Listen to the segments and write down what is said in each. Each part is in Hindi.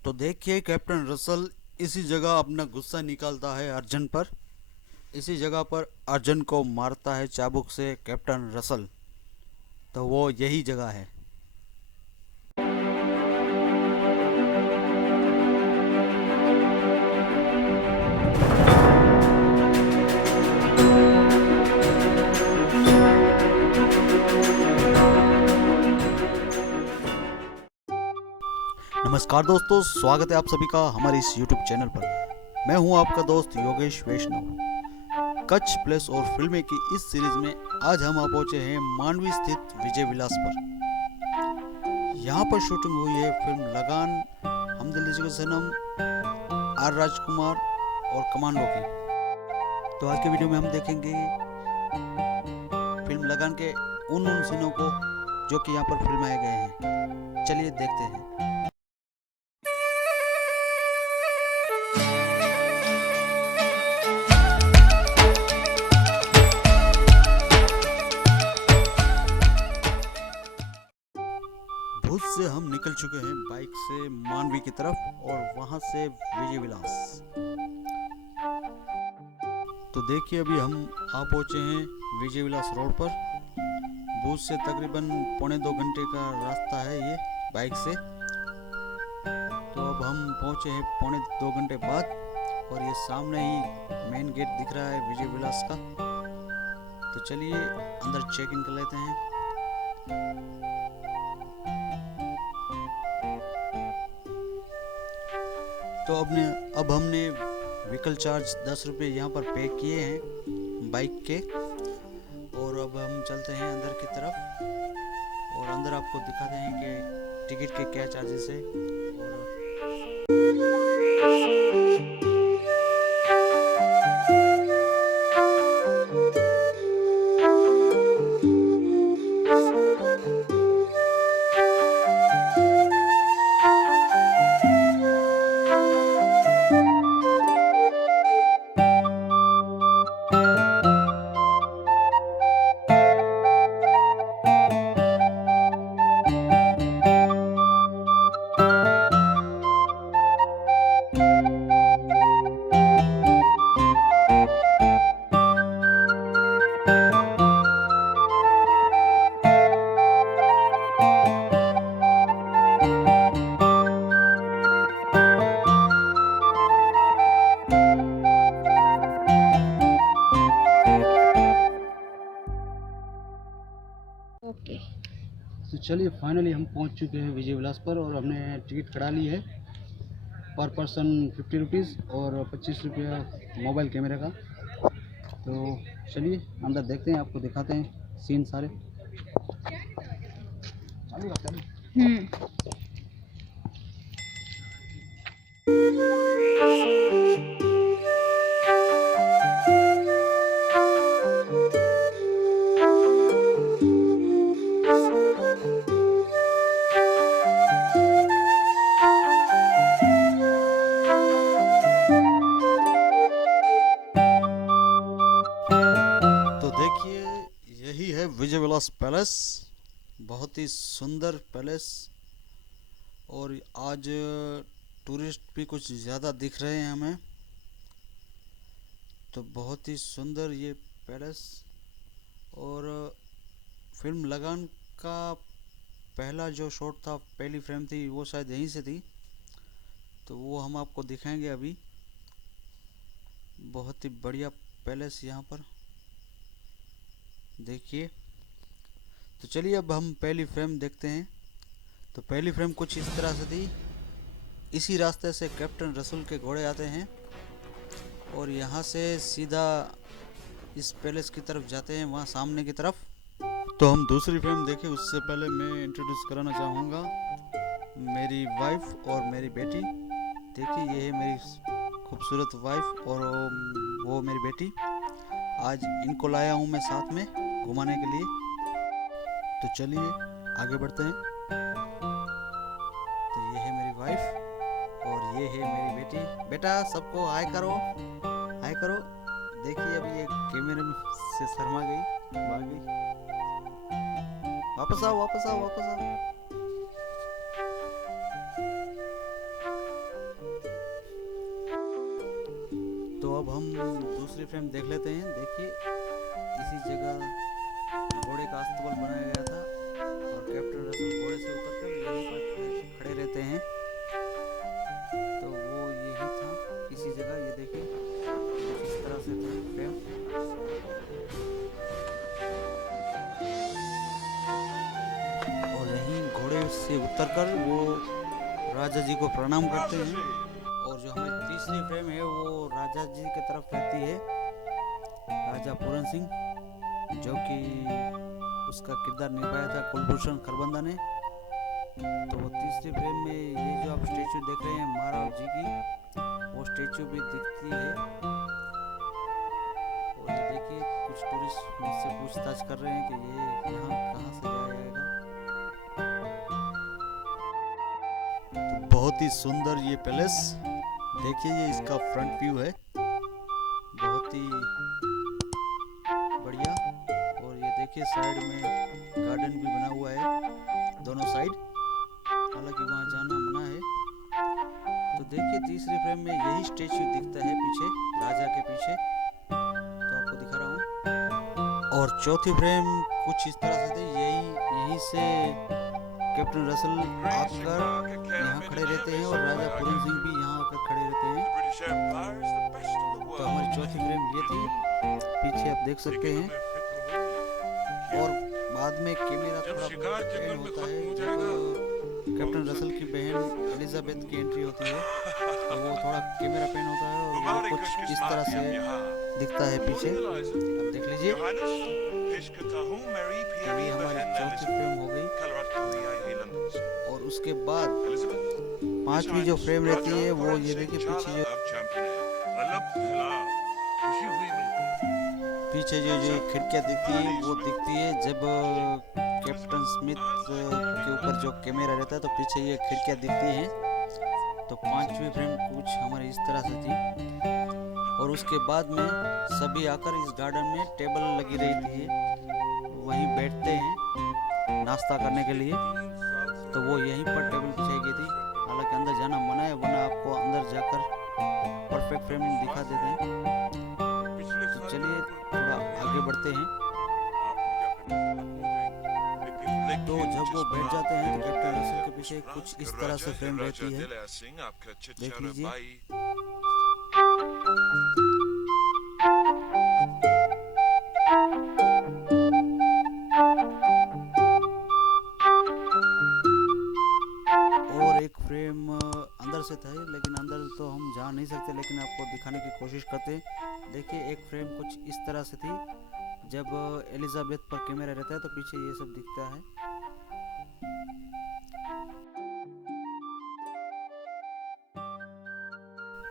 तो देखिए कैप्टन रसल इसी जगह अपना गुस्सा निकालता है अर्जन पर। इसी जगह पर अर्जन को मारता है चाबुक से कैप्टन रसल। तो वो यही जगह है। नमस्कार दोस्तों, स्वागत है आप सभी का हमारे इस YouTube चैनल पर। मैं हूं आपका दोस्त योगेश वैष्णव। कच्छ प्लेस और फिल्में की इस सीरीज में आज हम आ पहुंचे हैं मांडवी स्थित विजय विलास पर। यहाँ पर शूटिंग हुई है फिल्म लगान, हम दिल दे सनम, आर राजकुमार और कमांडो की। तो आज के वीडियो में हम देखेंगे फिल्म लगान के उन सीनों को जो कि यहाँ पर फिल्माए गए हैं। चलिए देखते हैं। भुज से हम निकल चुके हैं बाइक से मांडवी की तरफ और वहां से विजय विलास। तो देखिए अभी हम आ पहुंचे हैं विजय विलास रोड पर। भुज से तकरीबन पौने 2 घंटे का रास्ता है ये बाइक से। तो अब हम पहुंचे हैं पौने 2 घंटे बाद और ये सामने ही मेन गेट दिख रहा है विजय विलास का। तो चलिए अंदर चेक इन कर लेते हैं। तो अब हमने व्हीकल चार्ज 10 रुपये यहाँ पर पे किए हैं बाइक के। और अब हम चलते हैं अंदर की तरफ और अंदर आपको दिखाते हैं कि टिकट के क्या चार्जेस है। और ओके। तो चलिए फाइनली हम पहुंच चुके हैं विजय विलास पर और हमने टिकट कटा ली है। पर पर्सन 50 रुपीज़ और 25 रुपया मोबाइल कैमरे का। तो चलिए अंदर देखते हैं, आपको दिखाते हैं सीन सारे। तो देखिए यही है विजय विलास पैलेस। बहुत ही सुंदर पैलेस। और आज टूरिस्ट भी कुछ ज़्यादा दिख रहे हैं हमें। तो बहुत ही सुंदर ये पैलेस। और फिल्म लगान का पहला जो शॉट था, पहली फ्रेम थी, वो शायद यहीं से थी। तो वो हम आपको दिखाएंगे अभी। बहुत ही बढ़िया पैलेस यहाँ पर देखिए। तो चलिए अब हम पहली फ्रेम देखते हैं। तो पहली फ्रेम कुछ इस तरह से थी। इसी रास्ते से कैप्टन रसूल के घोड़े आते हैं और यहाँ से सीधा इस पैलेस की तरफ जाते हैं, वहाँ सामने की तरफ। तो हम दूसरी फिल्म देखें उससे पहले मैं इंट्रोड्यूस कराना चाहूँगा मेरी वाइफ और मेरी बेटी। देखिए ये है मेरी खूबसूरत वाइफ और वो मेरी बेटी। आज इनको लाया हूँ मैं साथ में घुमाने के लिए। तो चलिए आगे बढ़ते हैं। तो ये है मेरी वाइफ और ये है मेरी बेटी। बेटा सबको हाय करो, हाय करो। देखिए अभी ये कैमरे से शर्मा गई, भाग गई। वापस आओ, वापस आओ, वापस आओ। अब हम दूसरी फ्रेम देख लेते हैं। देखिए इसी जगह घोड़े का अस्तबल बनाया गया था और कैप्टन रसल घोड़े से उतरकर यहीं पर खड़े रहते हैं। तो वो यही था इसी जगह। ये देखिए कुछ इस तरह से थी फ्रेम। और यहीं घोड़े से उतरकर वो राजा जी को प्रणाम करते हैं। और जो हमारी तीसरी फ्रेम है वो राजा जी की तरफ रहती है, राजा पूरन सिंह, जो कि उसका किरदार निभाया था कुलभूषण खरबंदा ने। तो वो तीसरी फ्रेम में ये जो आप स्टैचू देख रहे हैं महाराज जी की, वो स्टैचू भी दिखती है। और ये देखिए कुछ टूरिस्ट मुझसे पूछताछ कर रहे हैं कि ये यहाँ कहाँ से आया जाएगा। तो बहुत ही सुंदर ये पैलेस, देखिए ये इसका फ्रंट व्यू है, बहुत ही बढ़िया। और ये देखिए साइड में गार्डन भी बना हुआ है दोनों साइड, हालांकि वहाँ जाना मना है। तो देखिए तीसरी फ्रेम में यही स्टैचू दिखता है पीछे, राजा के पीछे, तो आपको दिखा रहा हूँ। और चौथी फ्रेम कुछ इस तरह से थी, यही से कैप्टन रसल आकर यहाँ खड़े रहते हैं और राजा पूरन सिंह भी यहाँ आकर खड़े रहते हैं। तो हमारी चौथी फ्रेम ये थी, पीछे आप देख सकते हैं। और बाद में कैमरा थोड़ा पैन होता है जब कैप्टन रसल की बहन एलिजाबेथ की एंट्री होती है, तो वो थोड़ा कैमरा पैन होता है और वो कुछ इस तरह से दिखता है पीछे, आप देख लीजिए। ये हमारी चौथी फ्रेम हो गई। और उसके बाद पांचवी जो फ्रेम रहती है वो ये देखिए पीछे जो खिड़कियाँ दिखती है वो दिखती है जब कैप्टन स्मिथ के ऊपर जो कैमरा रहता है तो पीछे ये खिड़कियाँ दिखती हैं। तो पांचवी फ्रेम कुछ हमारे इस तरह से थी। और उसके बाद में सभी आकर इस गार्डन में टेबल लगी रहती है, वहीं बैठते हैं नाश्ता करने के लिए। तो वो यहीं पर टेबल बिछाई गई थी, हालांकि अंदर जाना मना है, वरना आपको अंदर जाकर परफेक्ट फ्रेमिंग दिखा देते हैं। तो चलिए थोड़ा आगे बढ़ते हैं। तो जब वो बैठ जाते हैं तो कैप्टन रसल के पीछे कुछ इस तरह से फ्रेम रहती है, देख लीजिए। और एक फ्रेम अंदर से था, लेकिन अंदर तो हम जा नहीं सकते, लेकिन आपको दिखाने की कोशिश करते हैं। देखिए एक फ्रेम कुछ इस तरह से थी, जब एलिजाबेथ पर कैमरा रहता है तो पीछे ये सब दिखता है।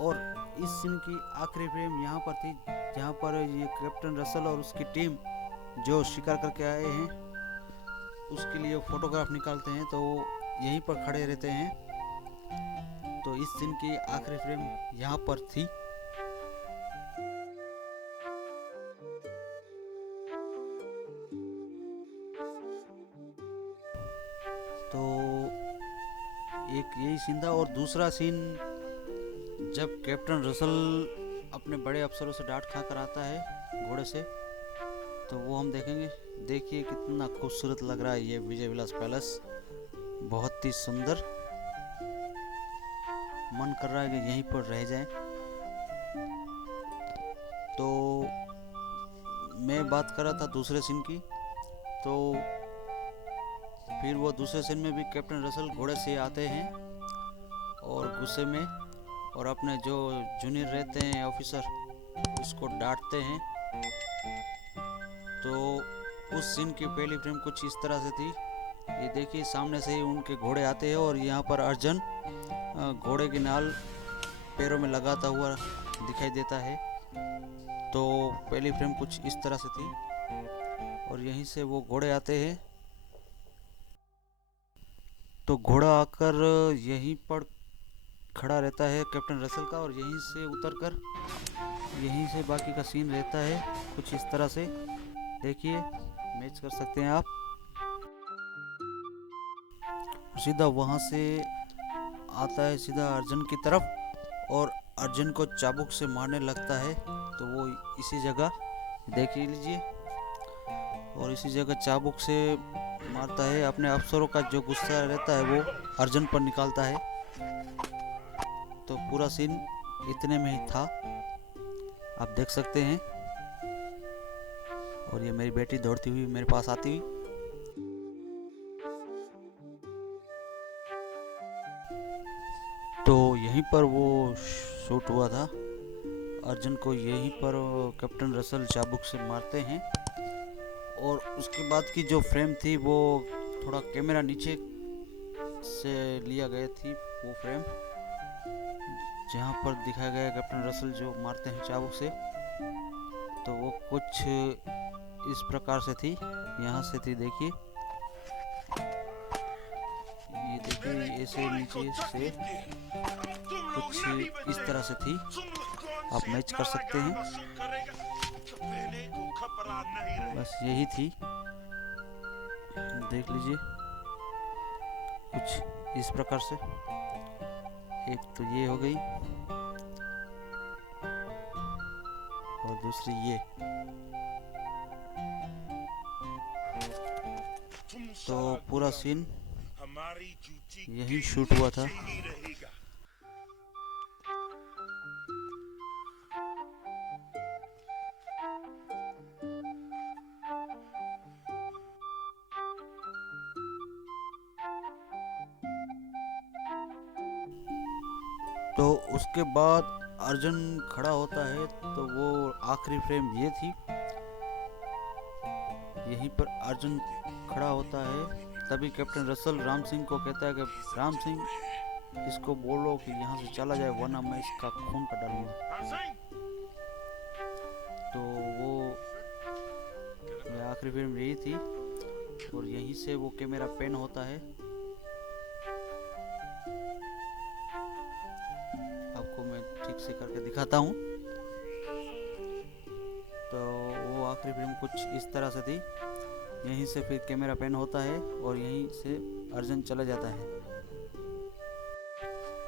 और इस सीन की आखिरी फ्रेम यहाँ पर थी, जहाँ पर ये कैप्टन रसल और उसकी टीम जो शिकार करके आए हैं उसके लिए फोटोग्राफ निकालते हैं, तो वो यहीं पर खड़े रहते हैं। तो इस सीन की आखिरी फ्रेम यहाँ पर थी। तो एक यही सीन था। और दूसरा सीन जब कैप्टन रसल अपने बड़े अफसरों से डांट खा कर आता है घोड़े से, तो वो हम देखेंगे। देखिए कितना खूबसूरत लग रहा है ये विजय विलास पैलेस, बहुत ही सुंदर, मन कर रहा है कि यहीं पर रह जाए। तो मैं बात कर रहा था दूसरे सीन की, तो फिर वो दूसरे सीन में भी कैप्टन रसल घोड़े से आते हैं और गुस्से में, और अपने जो जूनियर रहते हैं ऑफिसर उसको डांटते हैं। तो उस सीन की पहली फ्रेम कुछ इस तरह से थी, ये देखिए सामने से ही उनके घोड़े आते हैं और यहाँ पर अर्जुन घोड़े की नाल पैरों में लगाता हुआ दिखाई देता है। तो पहली फ्रेम कुछ इस तरह से थी और यहीं से वो घोड़े आते हैं। तो घोड़ा आकर यहीं पर खड़ा रहता है कैप्टन रसल का, और यहीं से उतरकर यहीं से बाकी का सीन रहता है कुछ इस तरह से। देखिए मैच कर सकते हैं आप। सीधा वहाँ से आता है सीधा अर्जुन की तरफ, और अर्जुन को चाबुक से मारने लगता है, तो वो इसी जगह देख लीजिए, और इसी जगह चाबुक से मारता है। अपने अफसरों का जो गुस्सा रहता है वो अर्जुन पर निकालता है। तो पूरा सीन इतने में ही था, आप देख सकते हैं। और ये मेरी बेटी दौड़ती हुई मेरे पास आती हुई। तो यहीं पर वो शूट हुआ था। अर्जुन को यहीं पर कैप्टन रसल चाबुक से मारते हैं। और उसके बाद की जो फ्रेम थी वो थोड़ा कैमरा नीचे से लिया गया थी, वो फ्रेम जहाँ पर दिखाया गया कैप्टन रसल जो मारते हैं चाबुक से। तो वो कुछ इस प्रकार से थी, यहाँ से थी, देखिए, ये देखिए, ऐसे नीचे से कुछ इस तरह से थी, आप मैच कर सकते हैं। बस यही थी, देख लीजिए, कुछ इस प्रकार से। एक तो ये हो गई और दूसरी ये। तो पूरा सीन यही शूट हुआ था। तो उसके बाद अर्जुन खड़ा होता है, तो वो आखिरी फ्रेम ये थी। यहीं पर अर्जुन खड़ा होता है, तभी कैप्टन रसल राम सिंह को कहता है कि राम सिंह, इसको बोलो कि यहाँ से चला जाए, वरना मैं इसका खून कर डालूंगा। तो वो आखिरी फिल्म यही थी, और यहीं से वो कैमरा पेन होता है। आपको मैं ठीक से करके दिखाता हूँ। तो वो आखिरी फिल्म कुछ इस तरह से थी, यहीं से फिर कैमरा पेन होता है और यहीं से अर्जुन चला जाता है।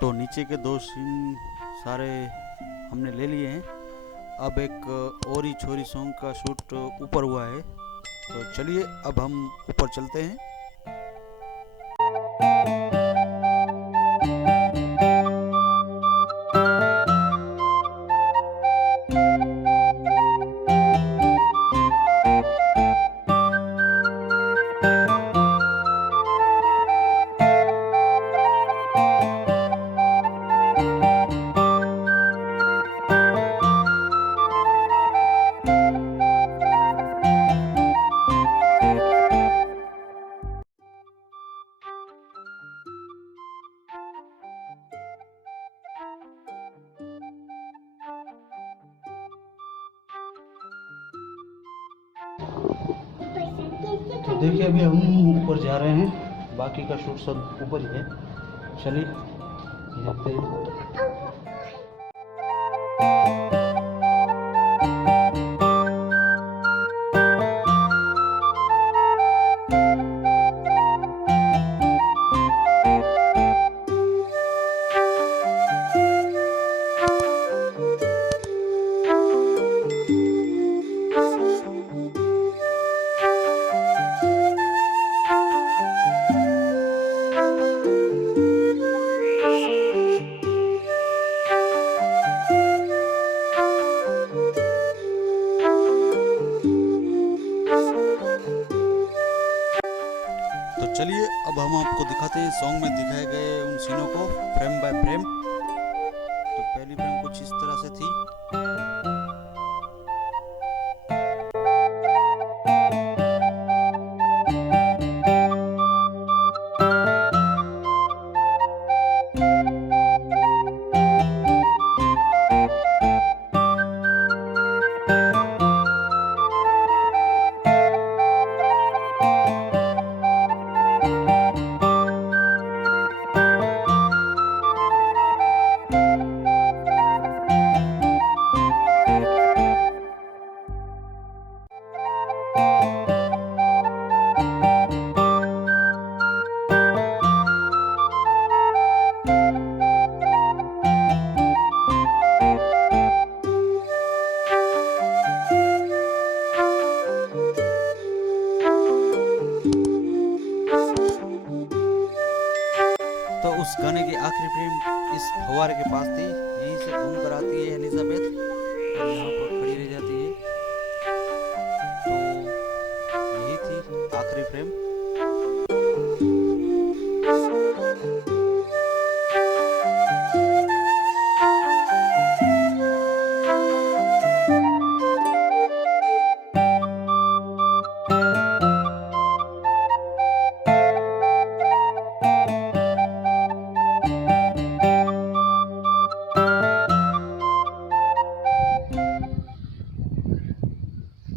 तो नीचे के दो सीन सारे हमने ले लिए हैं। अब एक ओरी छोरी सॉन्ग का शूट ऊपर हुआ है, तो चलिए अब हम ऊपर चलते हैं। तो देखिए, अभी हम ऊपर जा रहे हैं, बाकी का शूट सब ऊपर ही है। चलिए देखते हैं। तो चलिए अब हम आपको दिखाते हैं सॉन्ग में दिखाए गए उन सीनों को फ्रेम बाय फ्रेम। तो पहली फ्रेम कुछ इस तरह से थी। तो उस गाने की आखिरी फ्रेम इस फव्वारे के पास थी, यहीं से घूम कर आती है एलिजाबेथ और यहाँ पर खड़ी रह जाती है। तो यही थी आखिरी फ्रेम।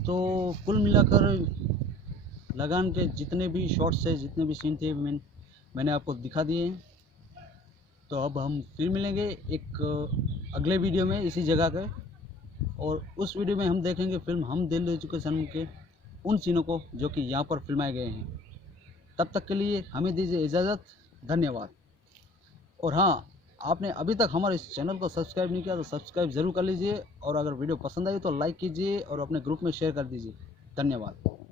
तो कुल मिलाकर लगान के जितने भी शॉट्स है, जितने भी सीन थे, मैंने आपको दिखा दिए हैं। तो अब हम फिर मिलेंगे एक अगले वीडियो में इसी जगह पे, और उस वीडियो में हम देखेंगे फिल्म हम दिल दे चुके सनम के उन सीनों को जो कि यहाँ पर फिल्माए गए हैं। तब तक के लिए हमें दीजिए इजाज़त। धन्यवाद। और हाँ, आपने अभी तक हमारे इस चैनल को सब्सक्राइब नहीं किया तो सब्सक्राइब ज़रूर कर लीजिए, और अगर वीडियो पसंद आई तो लाइक कीजिए और अपने ग्रुप में शेयर कर दीजिए। धन्यवाद।